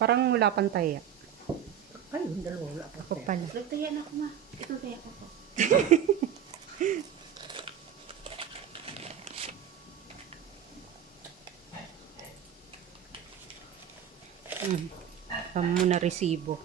Parang wala pang taya. Ay, yung dalawa wala pa. Ako pala. Nagtaya na ako, ma. Ito taya ko po. Tama mo na resibo.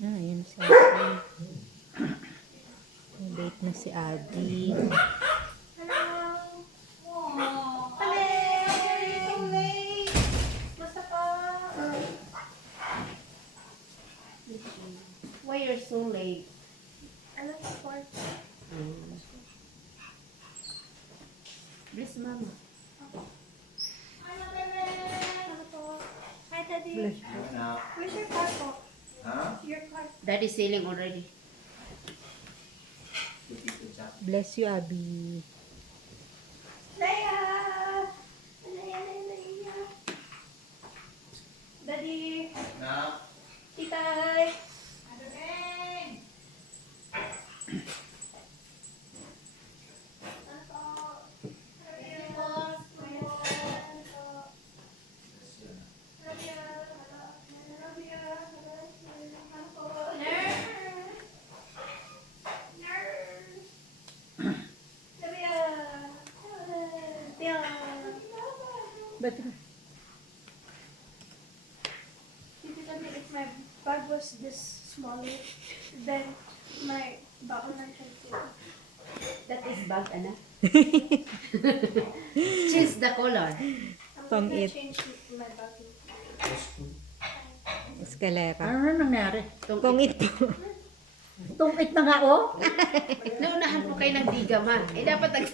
Ayan si Adi. Date na si Adi. Why you're so late? I like sport. Bless mama. Ano, bebe? Ano po? Hi, Daddy. Bless Where's your car po? Your car. Daddy's sailing already. Bless you, Abby. Leia! Leia. Daddy. Titay. Ano, Ben? Ano po? Ba't If my bag was this smaller, then my bottle can fit. That is bag, Anna. Change the color. I'm Tong gonna it. change my bottle. Eskalera. ano na nangyari? Kung ito. Tungkit na nga, oh. Naunahan po kayo ng diga, ma. Eh, dapat Ay,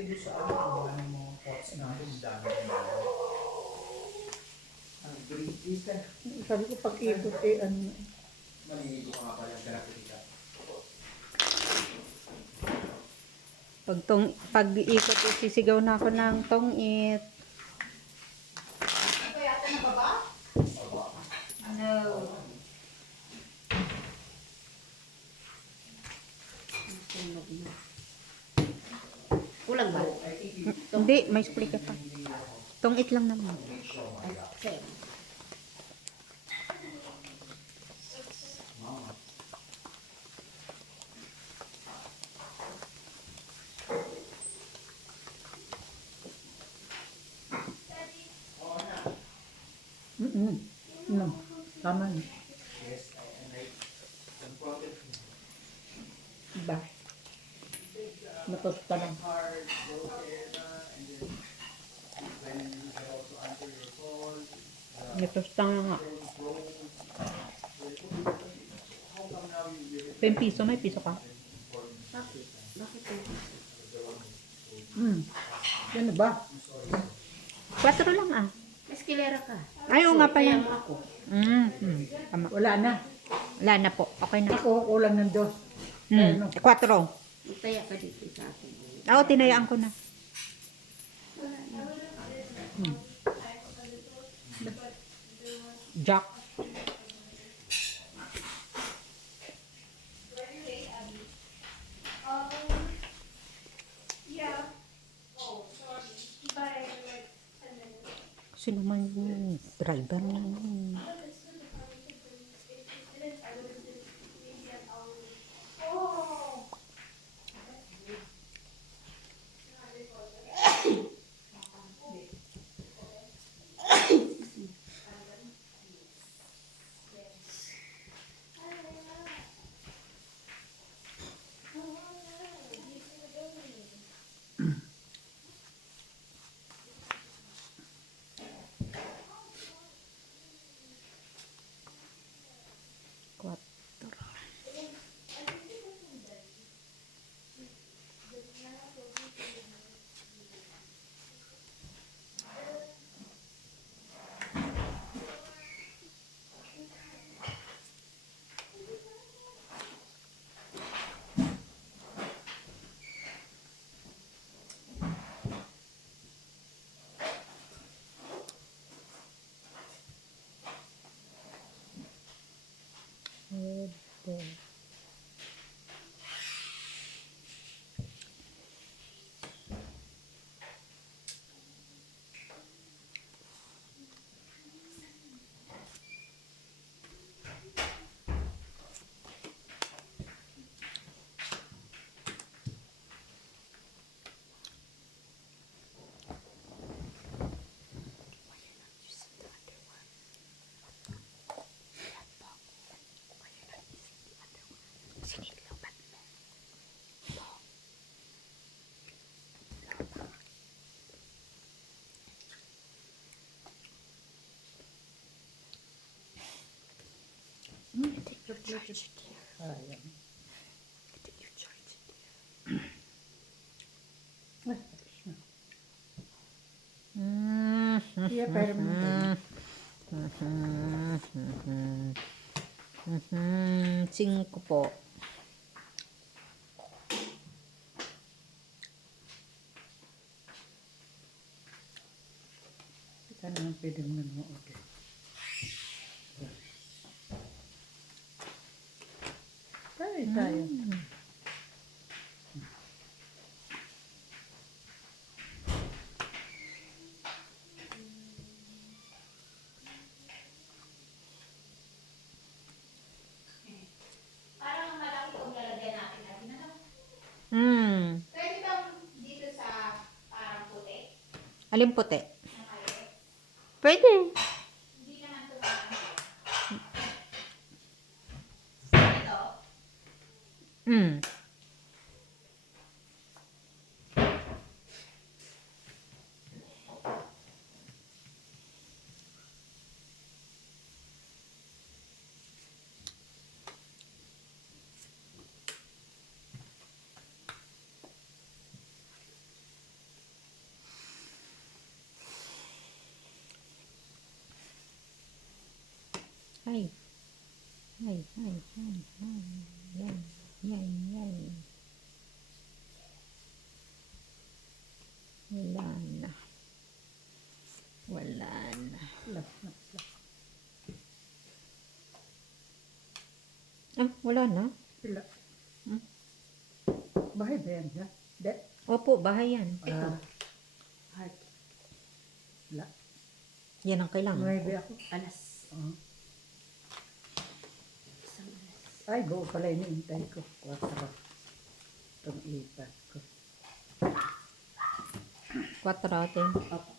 dito sa ano, ano mga pots natin, dami. Ang green tea ka. Sabi ko pag-ikot eh, ano. Maliligo ka nga pala, pinakita. Pag ikot, sisigaw na ako ng tong-it. kulang ba? Hindi, may spray ka pa. Tong-it lang naman. Okay. No, tama na. Yes, and I confronted him. Ba? Natusta lang. Hard, go there, and then when you can also answer your call, Natustang na nga. phone broke. How come now you give it? 10 piso, may piso ka. Bakit? Bakit? Yan na ba? 4 lang ah. Eskalera ka. Ay, oo nga Kaya pala. mo ako. Tama. Wala na. Wala na po. Okay na. Ako, kulang ng dos. Ano? 4. Magtaya ka dito sa akin. Oo, tinayaan ko na. Jack. Yeah. By like 10 minutes. Sino man yung driver na yun? Sayang. Ay, tapos na. Iya, pero mo. Cinco po. Ika naman pwede mo nanood. Ay, sayang. Parang malaki itong lalagyan natin natin. Ano? Pwede bang dito sa parang puti? Alin puti? Pwede. Hindi naman ito parang ito. Mm. Ay. Ay, ay, ay, ay. Yan, yan, yan. Wala na. Wala na. Last na. Ah, wala na? Pila. Hmm? Bahay ba yan? Ha? De? Opo, bahay yan. Heart. Wala. Yan ang kailangan. Nuebe ako. Alas. Isang alas. Ay, go pala inintay ko. 4. Itong ipat ko. 4 ate. Opo.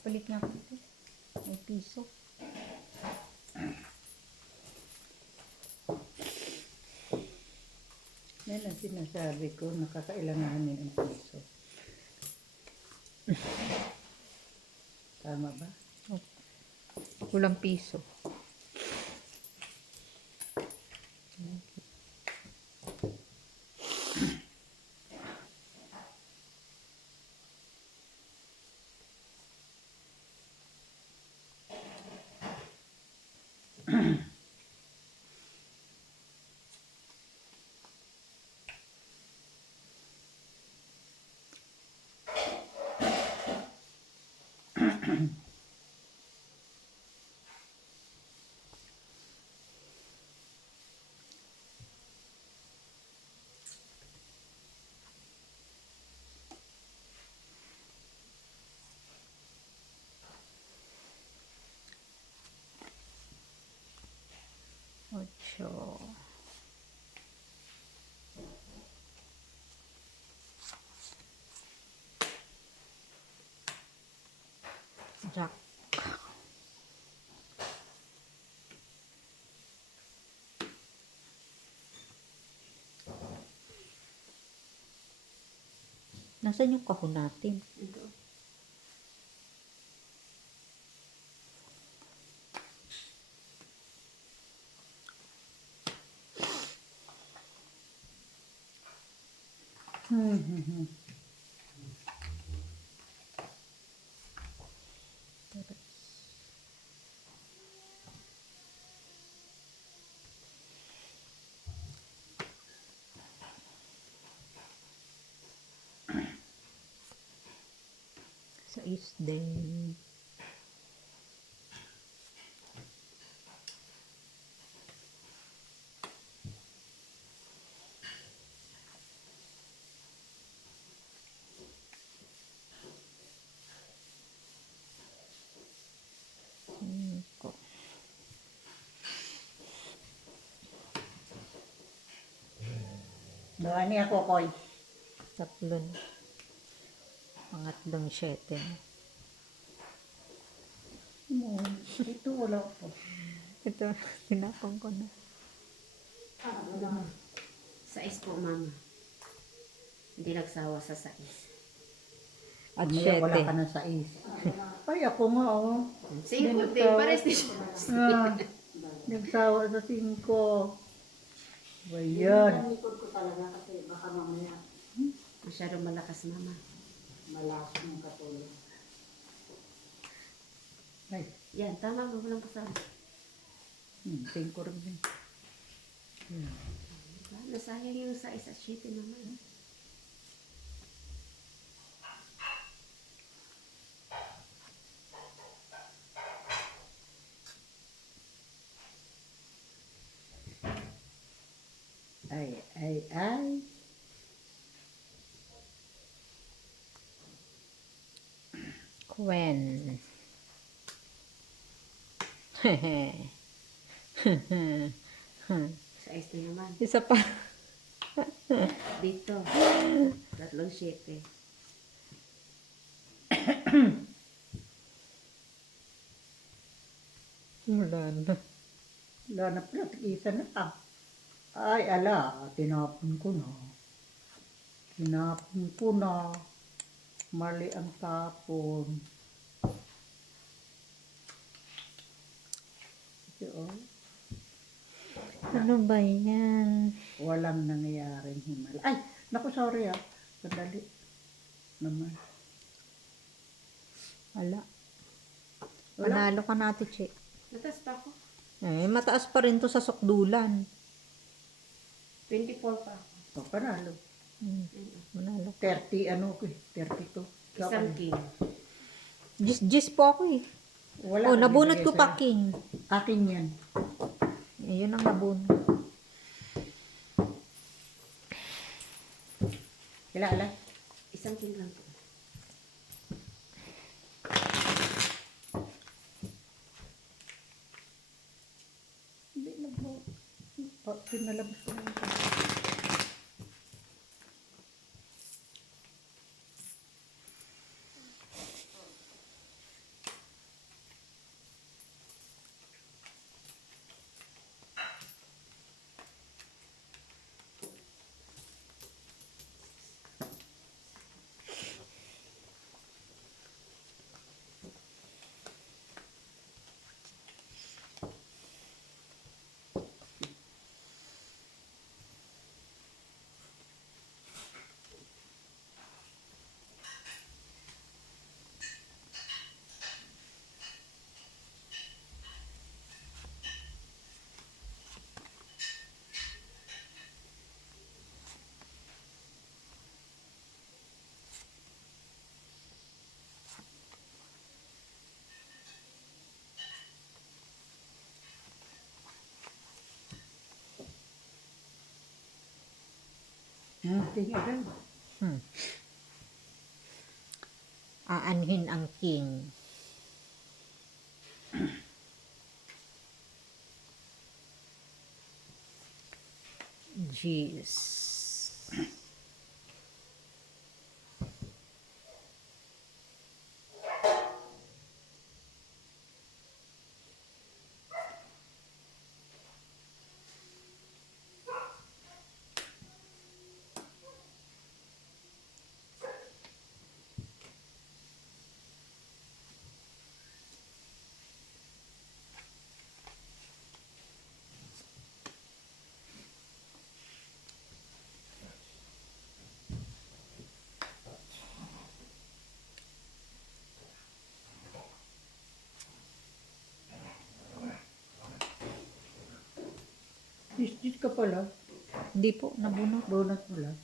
Palit nga ako ito. May piso. Yan ang sinasabi ko, nakakailanganin ang piso. Tama ba? Kulang piso. Ocho. Jack. Nasaan yung kahon natin? Ito. Sa din. Doon niya ako, Koy. Tatlon. Pangatlong 7. Ito wala po. Ito, tinapon ko na. Sais po, mama. Hindi nagsawa sa sais. At Mamaya wala ka 7. na sa is. Ay, ako nga, oh. Same po din. Pares din siya. Ah, nagsawa sa 5. Ayan. Masyadong malakas, mama. Ay, Yan, tama mo. Walang kasama. 5 rin din. Nasayang yung sais at 7, mama. Ay. Gwen. Sais na naman. Isa pa. Dito. Tatlong 7. Wala na. Wala na pala, isa na lang. Ay, ala, tinapon ko na. Mali ang tapon. Ito, oh. Ano ba yan? Walang nangyayaring himala. Ay, naku, sorry ah. Sandali. Naman. Wala. Wala. Panalo ka natin, Che. Natas pa ako. Eh, mataas pa rin to sa sukdulan. 24 pa ako. O, panalo. Manalo. 30, ano ko eh. 32. Isang king. Gis po ako eh. Wala. Oh, nabunot binigay ko sa'yo. pa, King. Akin yan. Eh, yun ang nabunot. Ala. Isang king lang po. Hindi na po. Pinalabas ko na ito. Tingnan. Aanhin ang King. Jeez. Dis ka pala. Hindi po, nabunot. Bonus mo lang.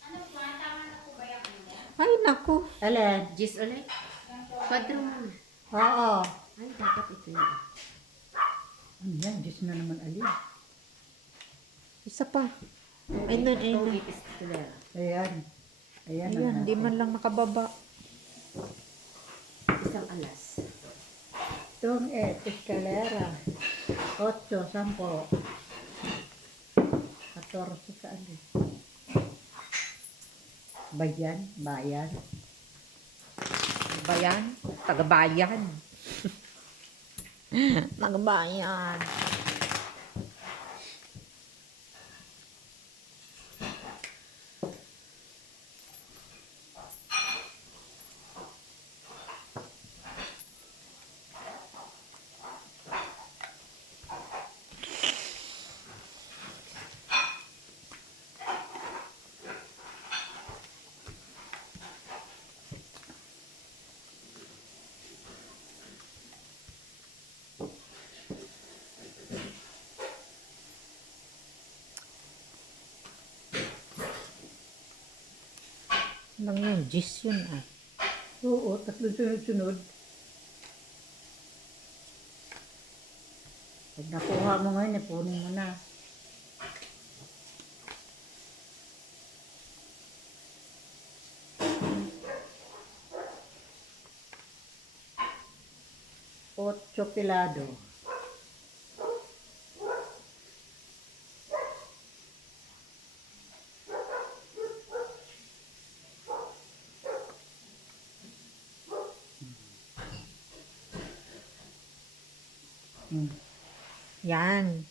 Ano po? Tama na po ba yung ano? Ay, naku. Alin? Gis ulit. Kwadro mo. Oo. Ay, dapat ito yun. Ano yan? Diyos na naman alin. Isa pa. Ay, nun, ay, Itong nun. ipis tulera. Ayan. Ayan. Ayan, ang hindi natin. man lang nakababa. Isang alas. Itong escalera. 8, 10. 14 sa alin. Bayan. Bayan. Bayan? Tagabayan. Tagabayan. Lang yan, gis yun ah. Oo, 3 sunod-sunod. Pag nakuha mo ngayon, ipunin mo na. Ocho pilado. Yan.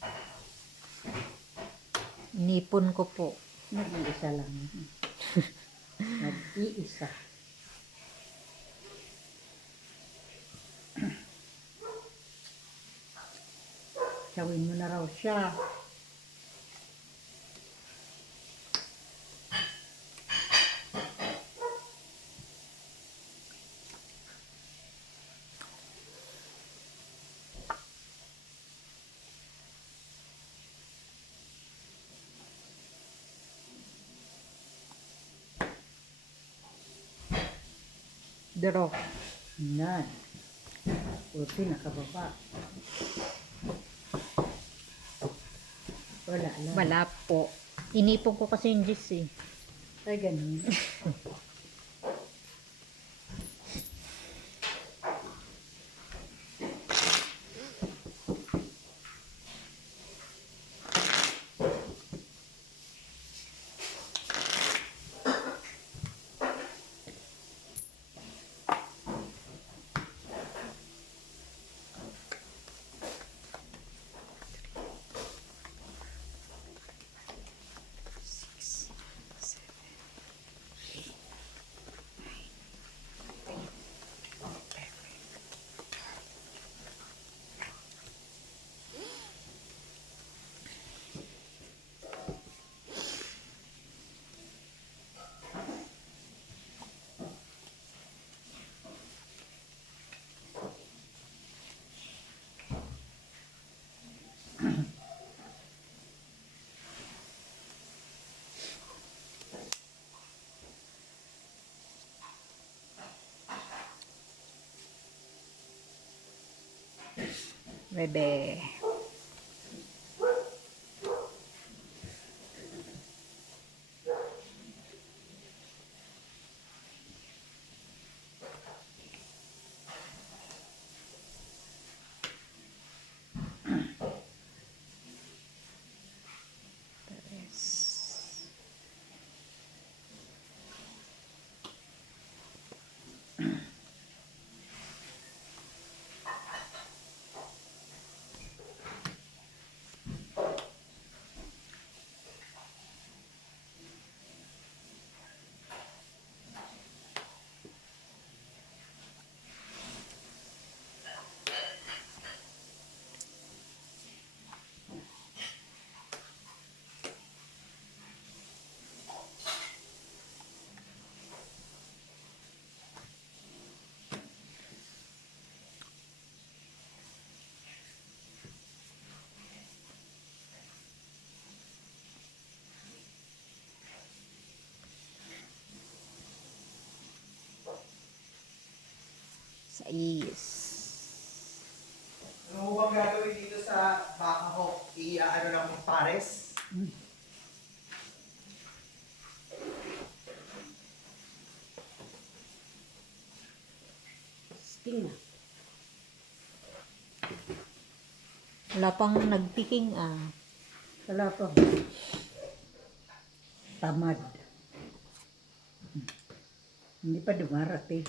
Nipon ko po. Nag-iisa lang. Nag-iisa. Sawin mo na raw siya. Draw. Yan. Puti, nakababa. Wala lang. Wala po. Inipon ko kasi yung gis eh. Ay, ganun. Bebe. Yes. Ano bang gagawin dito sa baka ho? Ano lang pares? Sting na. Wala pang nagpiking Wala pa. Tamad. Hindi pa dumarating.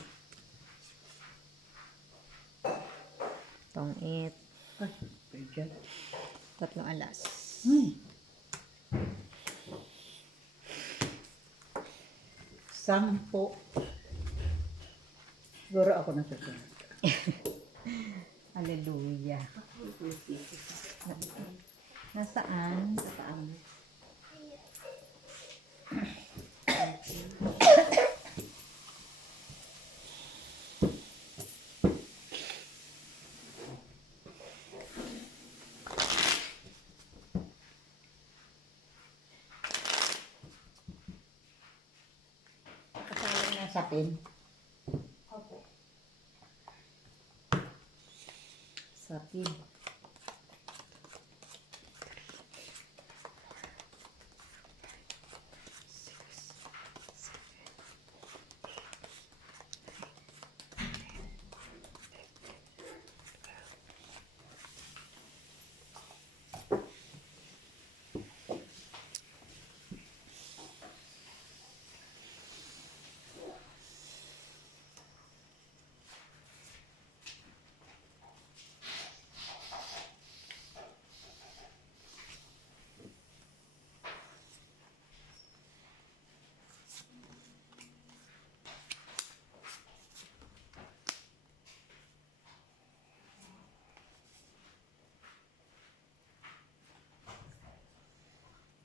Tong it. Ay, pwede. 3 alas. Sampo. Siguro ako na susunod. Hallelujah. Nasaan? Sa paan. Kasama na sa akin. Sapin.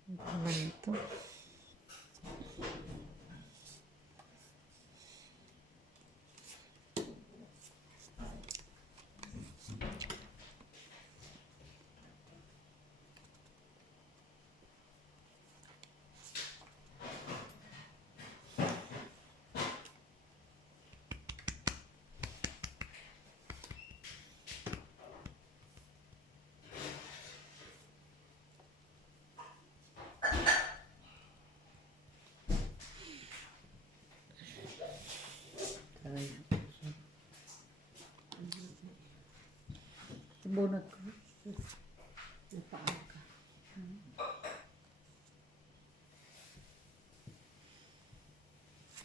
Ano naman ito? Ay. Bunot ko. Napaan ka.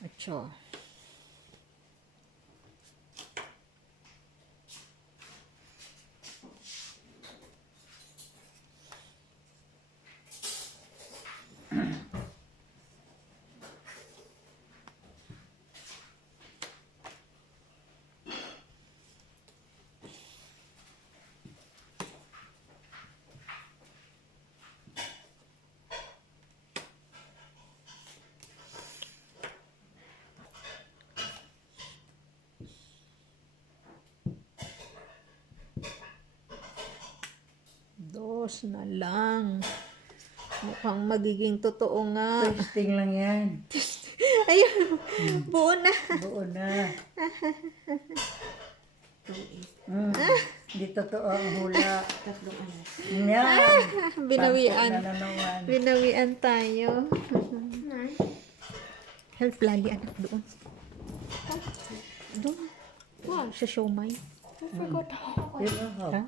8. Dos na lang. Mukhang magiging totoo nga. Testing lang yan. Ayun, buo na. Buo na. Hindi totoo ang hula. 3 alas. Yan. Binawian. Sampo na naman. Binawian tayo. Health lali anak doon. Doon. Wow, sa siomay. Diba, ho? Ha?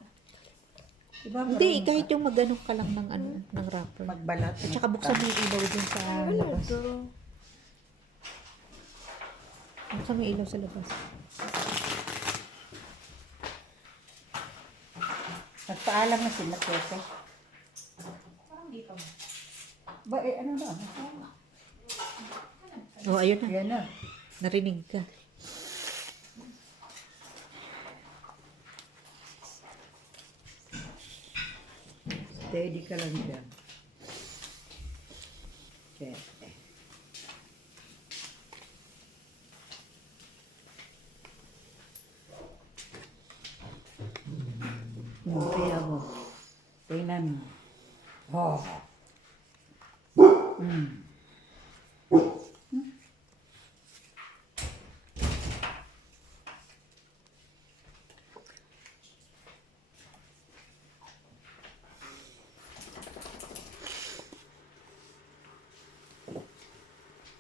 Diba, Hindi, kahit yung magano ka lang ng ano, ng wrapper. magbalat. At saka buksan mo yung ilaw dun sa labas. Buksan mo yung ilaw sa labas. Nagpaalam na sila, Tete. Ba, ano na? Oh, ayun na. Yan na. Narinig ka. Steady ka lang dyan. Okay. Kaya mo. Tingnan mo. Oh.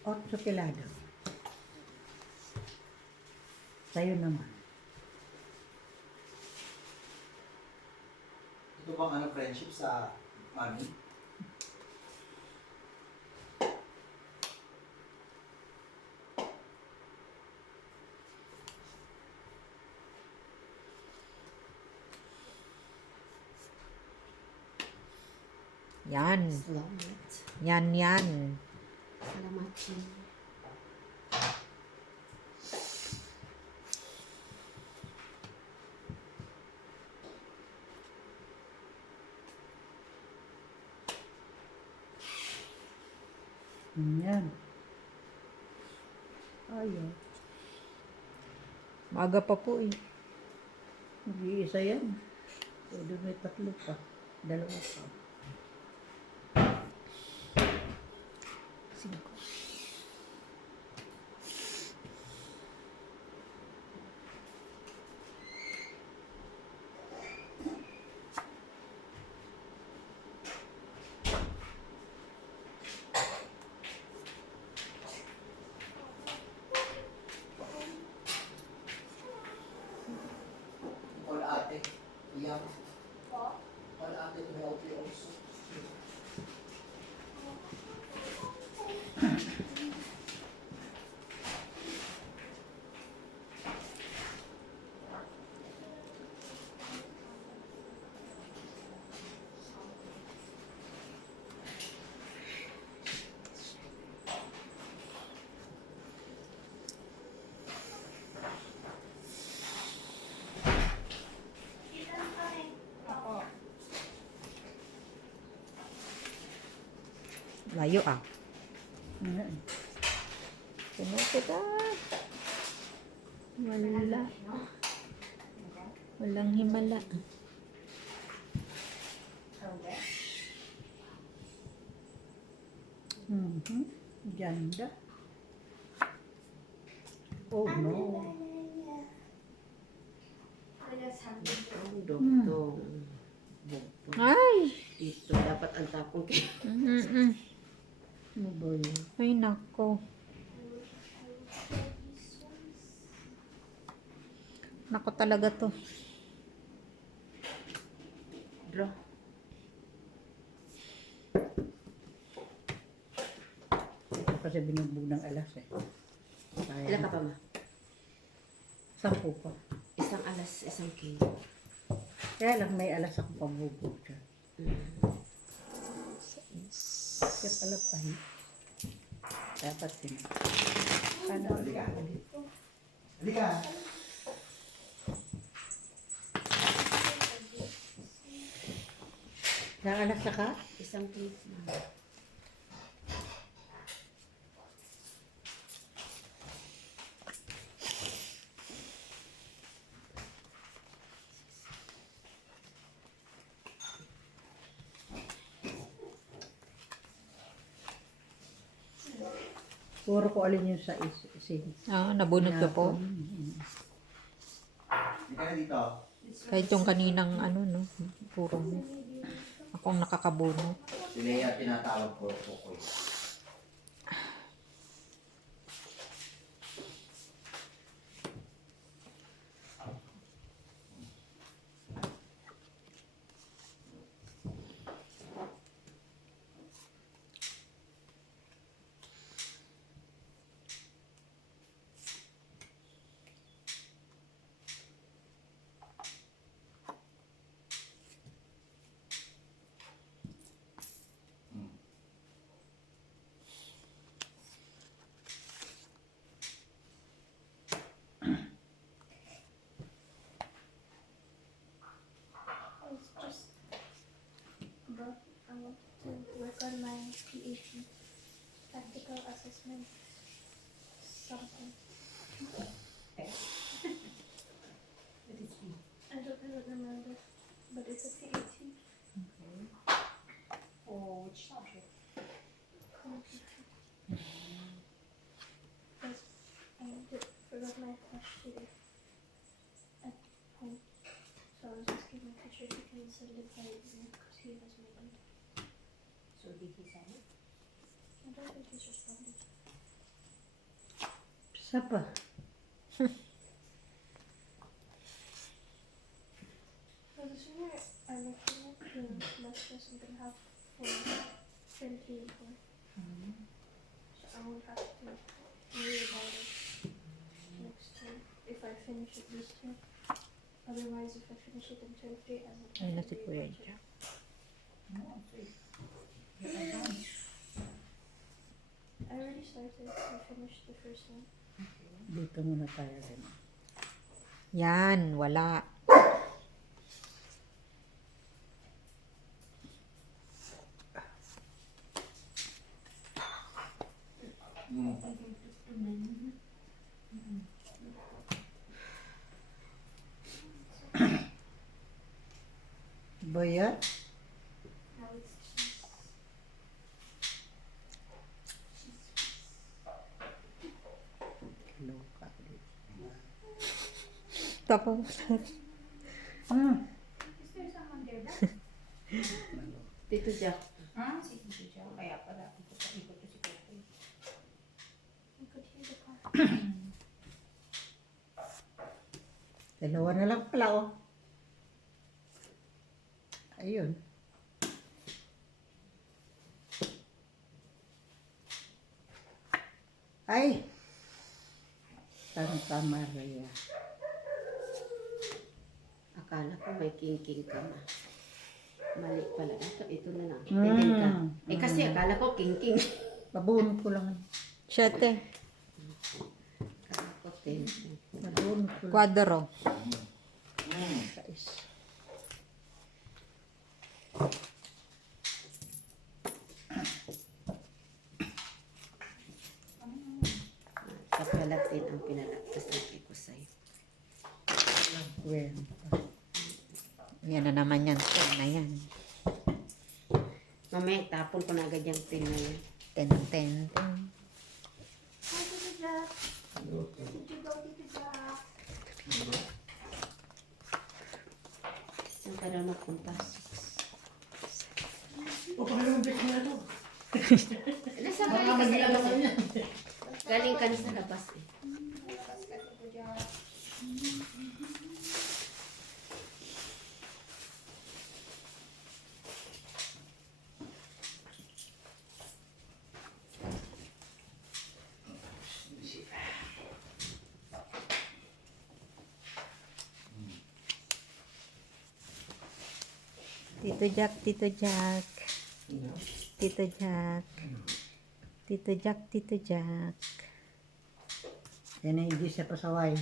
8 kilado. Sa'yo naman. Ito bang ano, friendship sa mami? Yan. Salamat. Yan. Salamat, Chin. Yan. Ayaw. Maaga pa po eh. Mag-iisa yan. Pwede may 3 pa. 2 pa. 5. Call ate. Yeah. Call ate to help you also. Layo ah. Yan. Pinukita. Wala. Walang himala. Ganda. Oh no. Ang dugtong. Bugtong. Ay! Ito, dapat ang tapong kayo. Ano ba yun? Ay, nako. Nako talaga to. Draw. Ito kasi binugbog ng alas eh. Ilan ka pa ma? 10 pa. Isang alas, isang king. Kaya lang may alas ako pabubog siya. Kaya pala pahi. Dapat din. Ano? Halika. Halika. Nang alas na ka? Isang king. Puro ko alin yung sa isin. Ah, nabunot ko po. Halika na dito. Kahit yung kaninang ano, no? Puro. Akong nakakabunot. Si Leia tinatawag ko po. It's just, bro, I want to work on my PAP, practical assessment, something. I don't really remember, but it's a PAT. Oh, which subject? Computer. Because I forgot my flash today at home. So I was asking my teacher if he can send it by email because he has my email. So did he send it? I don't think he's responded. Isa pa. So the sooner I make it, the less stress I'm gonna have for 2024. So I won't have to worry about it next time if I finish it this year. Otherwise, if I finish it in 23, I would Ay, have na si to Kuya reattach it. Jack. I already started. I finished the first one. Dito muna tayo rin. Yan, wala. Ba yan? Now it's cheese. Loka. Tapos, Hmm. Is there someone there ba? Tito Jack. Ah, si Tito Joe. Kaya pala, ikot ko si Kokoy. You could hear the car. Dalawa na lang pala, oh. Ayun. Ay! Santa Maria. Akala ko may king-king ka ma. Mali pala. Ito na lang. Mm. Titen ka. Eh kasi akala ko king-king. Babunot ko lang. siyete, Akala ko ten. Babunot ko lang. kwadro. Sais. Kapalatin ang pinalagpas lagi ko sa'yo. Well, Yan na naman yan. Ten na yan. Mamaya tapon ko na agad yung tin na yan. Ten. Hi, Tito Jack. Did you go, Tito Jack? Saan ka na magpunta? Nasa galing ka sa labas eh. Galing ka na sa labas eh. Malakas ka, Tito Joe. Tito Jack. Tito Jack. yan ay hindi siya pasaway.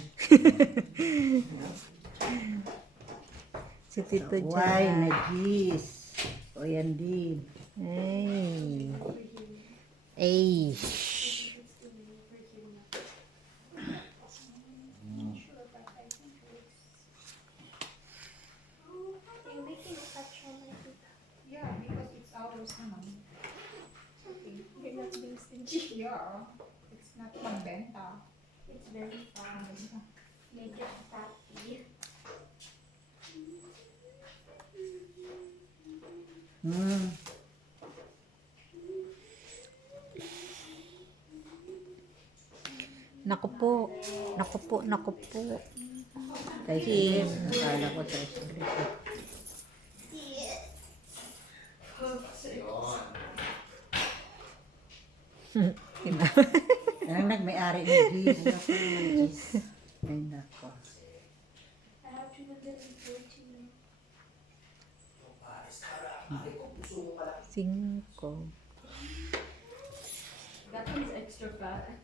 Si Tito Why, Jack. nagis. O yan din. Ay. Ay. You're making a touch on my food. Yeah, because it's ours naman. Okay. You're not being stingy. Yeah. It's not pambenta. It's very fun. Make it fatty. Hmm. Naku po. Kay Kim. Nakala ko sa isang Ang nagmay-ari ng gis. Ay, nako. I have to live in 14. 5. That one's extra fat.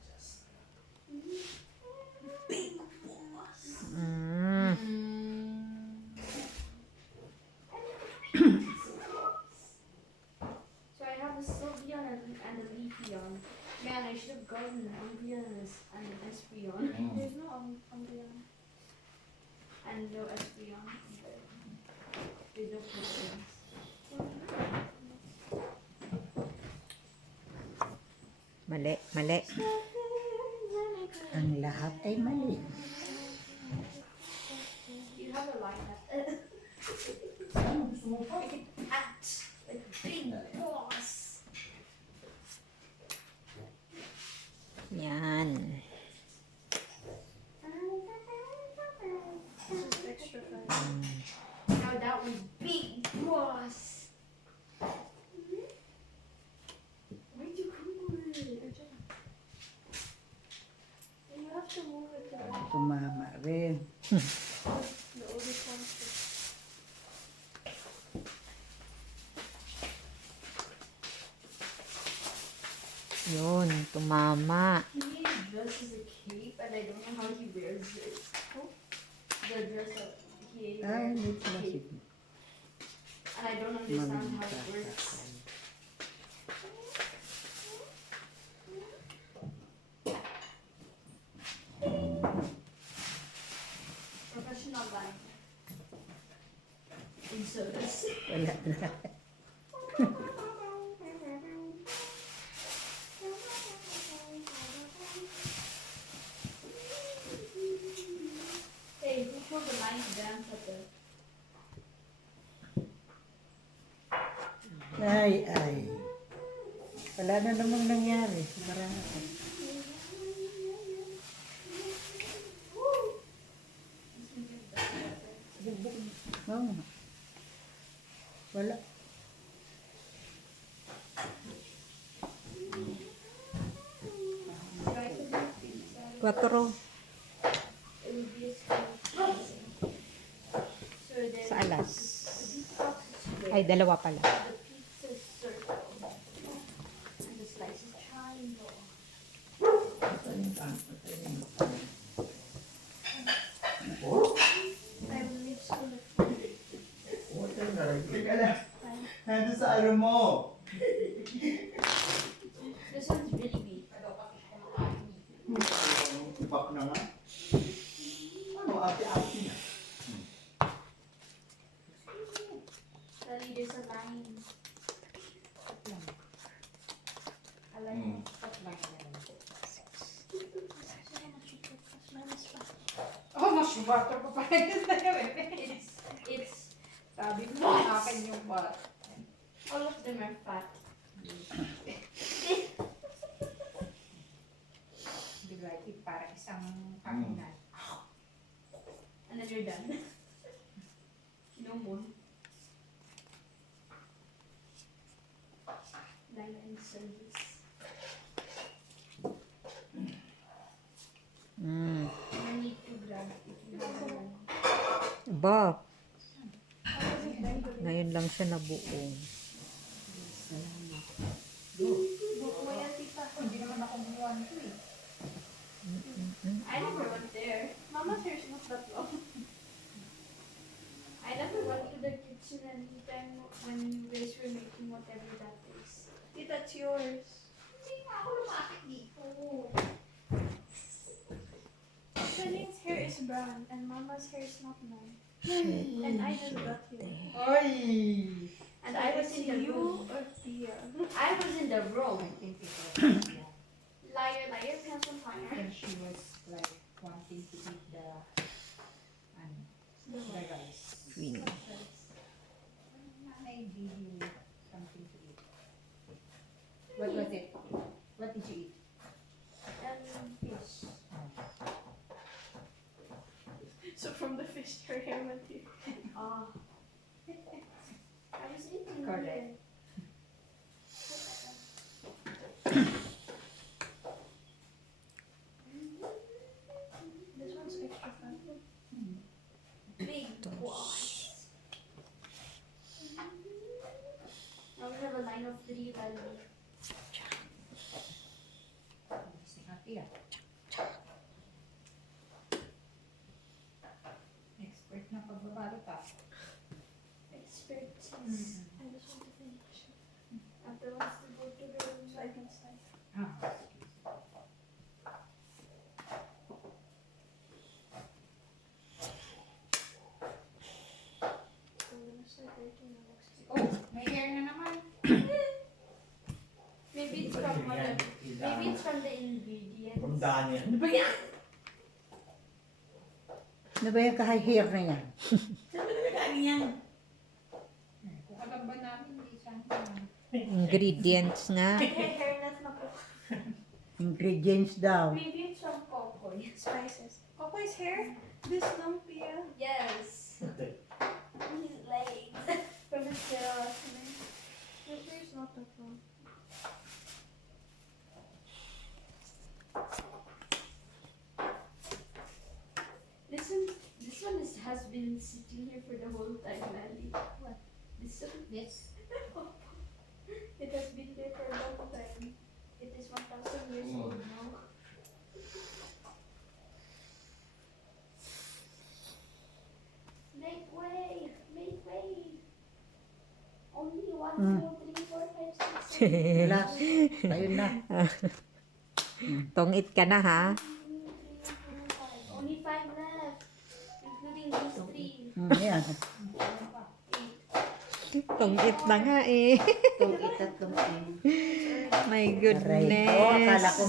So I have a Sylveon and a Leafeon. Man, I should have gotten an Umbreon and an Espeon. There's no Umbreon. And no Espeon. There's no questions. Mali. Ang lahat ay mali. You have a lineup. Act like a big boss. Yan. The oldest one. Yun, tumama. He dresses a cape and I don't know how he wears it. The dress that he Ay, wears hindi a pala cape. sige. And I don't understand how it works. Professional line. In service. Wala na. Hey, who told the line to dance at the... Ay. Wala na namang nangyari. Marami. Oo. Wala. Quattro. It would be a small So then Sa alas. the box is square. Ay, dalawa pala. The pizza is circle. And the slice is triangle. I believe so. Teka lang. Nandun sa ano mo. This one's really big. Ipak na nga. Ano, ate-ate na. Sally, there's a line. I like it. Oh, mas butter pa pala yun sa'yo eh. It's Sabi mo sa akin yung butter. all of them are fat. Di ba, parang isang kainan. And then you're done. No more. Line and service. Mm. No need to grab if you have a line. Ba, ngayon lang siya nabuo. Book mo yan, tita. Hindi naman ako gumawa nito eh. I never went there. Mama's hair is not that long. I never went to the kitchen anytime when you guys were making whatever that is. Tita, it's yours. Hindi nga ako lumapit dito. Shanine's hair is brown and Mama's hair is not brown. And I just got here. Oy! And I was in the you room. or Tia. I was in the room. I think it was, yeah. Liar, liar, pants on fire. And she was like wanting to eat the, ano, the rice. Queen. I gave you something to eat. What was it? What did you eat? And fish. So from the fish, her hair went here. Ah. I was eating. Correct. This one's extra fun. Big boss. Now we have a line of 3 value. Si ate ah. Expert na pagbabalot ah. Expertise. I just want to finish. After once to go to the room. So I can start. Ah. I'm gonna start writing the next week. Oh, may hair na naman. Maybe it's from maybe it's from the ingredients. From Daniel. Ano ba yan? Ano ba yung kahay-hair na yan? Kung alam ba namin, hindi sana. Ingredients nga. Hairnet na po. Ingredients daw. Maybe it's from Kokoy. Spices. Coco's hair? This lumpy, yeah. Yes. His legs. From his hair. His hair is not that long. Listen, been sitting here for the whole time, Lali. What? This This? it has been there for a long time. It is 1,000 years old now. Make way! Make way! Only 1, 2, 3, 4, 5, 6, 7, Last. Ayun na. Tongit ka na ha. 5. Only 5 left, including these 3. Yan. Tongit na nga eh. Itong itatlong My Aray. goodness. Akala ko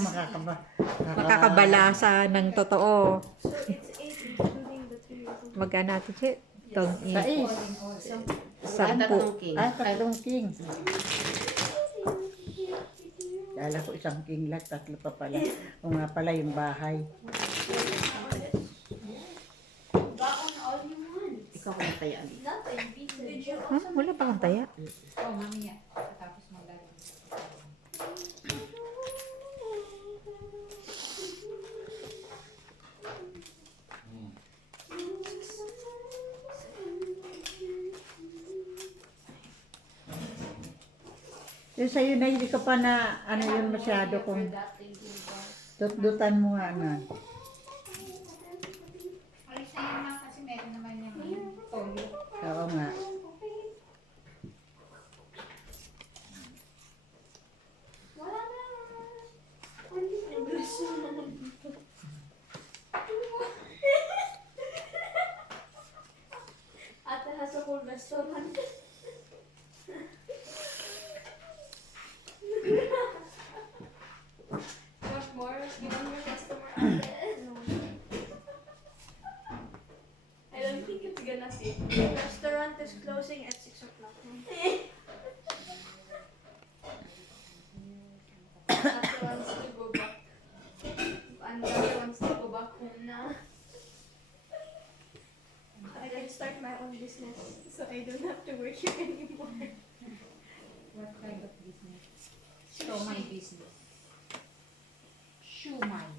Makakabala sa ng totoo. So it's 8 including the 3 of them. Magkano natin siya? Tongit. Sais. Sampu. Ay, tatlong king. Kala ko isang king lang, tatlo pa pala. O nga pala yung bahay. Baon all you want. Ikaw kung tayaan. Nothing beats Did it. you Ha? Wala pa kang taya. Oh, mamaya. Tapos maglalagay. Yung sa'yo na hindi ka pa na ano yun masyado kung dut-dutan mo nga na. Alis na yun na kasi meron naman yung toyo. Oo nga. Wala na. Ang bilis naman dito. Ate has a whole restaurant. Want more? You want more customer, Ate? No. I don't think it's gonna fit. The restaurant is closing at 6 o'clock. Ate wants to go back. And Ate wants to go back home now. I can start my own business, so I don't have to work here anymore. What kind of business? Show my business. Shoe mine.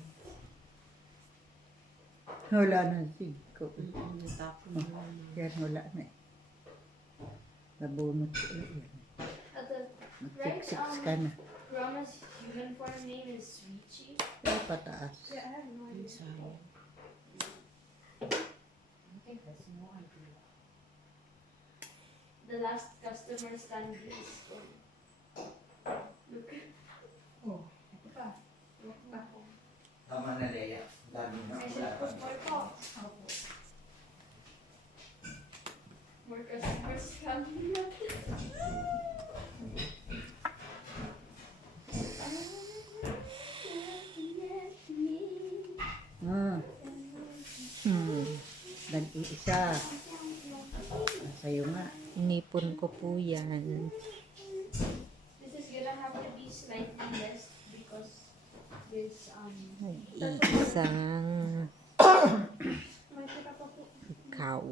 Wala na siko. Natapon mo. Yan, wala na eh. Nabunot ko yan. Ate, Mag-6 ka na. Rama's human form name is Richie. Ay, pataas. Yeah, I have no idea. Sayang. Okay, that's no idea. The last customer standing is look. Oh, ito pa. Look pa. Tama na, Leia. Dami na. I should put more pots. Opo. More customers coming up. Nag-iisa. Sa'yo nga. Inipon ko po yan. This is gonna have to be slightly less because this Nag-iisang May tira pa po. ikaw.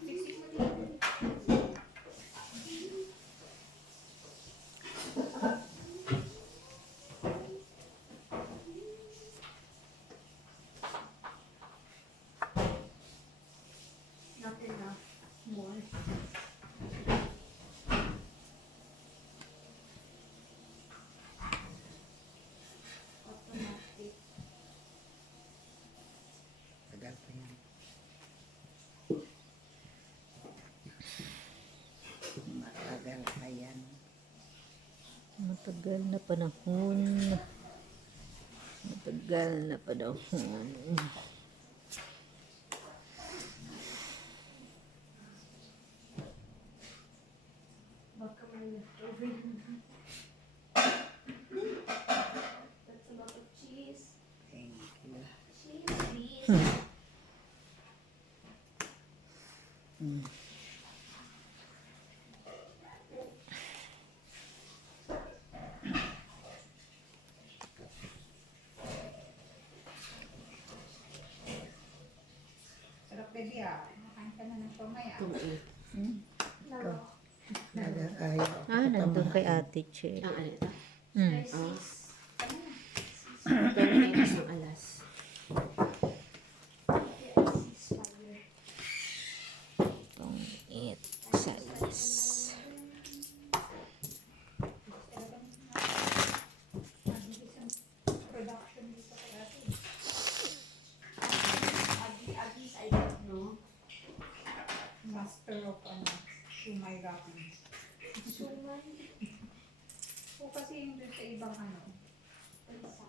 Siksik mo dito. not enough more. Automatic. Tagal pa yan. Matagal pa yan. Matagal na panahon. Matagal na panahon. Baka may leftover yun. That's a lot of cheese. Thank you. Cheese, please. Mm. Sarap baby ah. Nakain ka na ng siomay ah. Itong Ikaw. Ayaw. Ah, nandun kay Ate Che. ang alita. Nice Oh. cheese. 10 minutes ng alas. Yeah, Shumai wrappings. Sumay. O kasi yung dun sa ibang ano, Bansa.